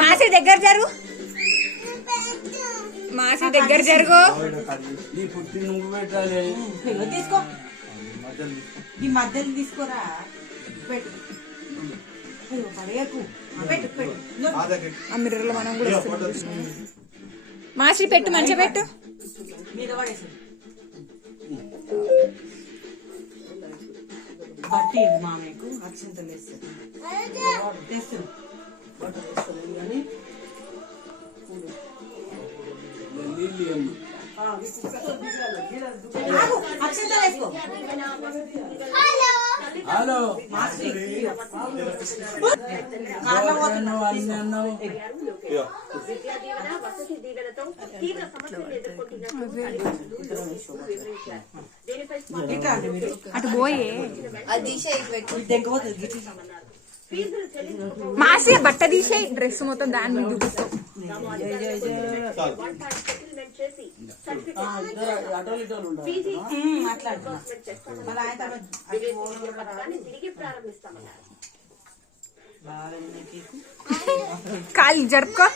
మాసి దగ్గర జరుగు, మాసి దగ్గర జరుగు. తీసుకో, ఈ మధ్యలో తీసుకోరా. పెట్టు, పడేయకు. పెట్టు పెట్టు. ఆ మిర్రర్లో మనం కూడా మాసి పెట్టు, మంచిగా పెట్టు. మీద పడేసి బట్టి మామయ్యకు అక్షంతలు వేస్తుంది. అక్షంతలు వేసుకో. హలో అటు పోయే మాసి బట్ట తీసే డ్రెస్ మొత్తం దాని మీద చూపిస్తావు. కాలి జరుపుకో.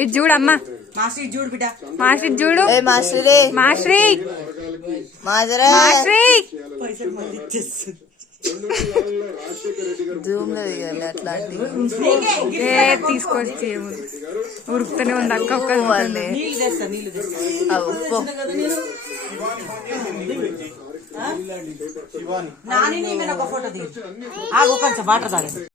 ఇది చూడమ్మా, మాసి చూడు బిడ్డ, మాసి చూడు, మాశ్రీ మాశ్రీ మాశ్రీ తీసుకొచ్చి ఉరుకుతూనే ఉంది అక్క. ఒక్క నాని ఒక ఫోటో దిగు. కొంచెం వాటర్ తాగండి.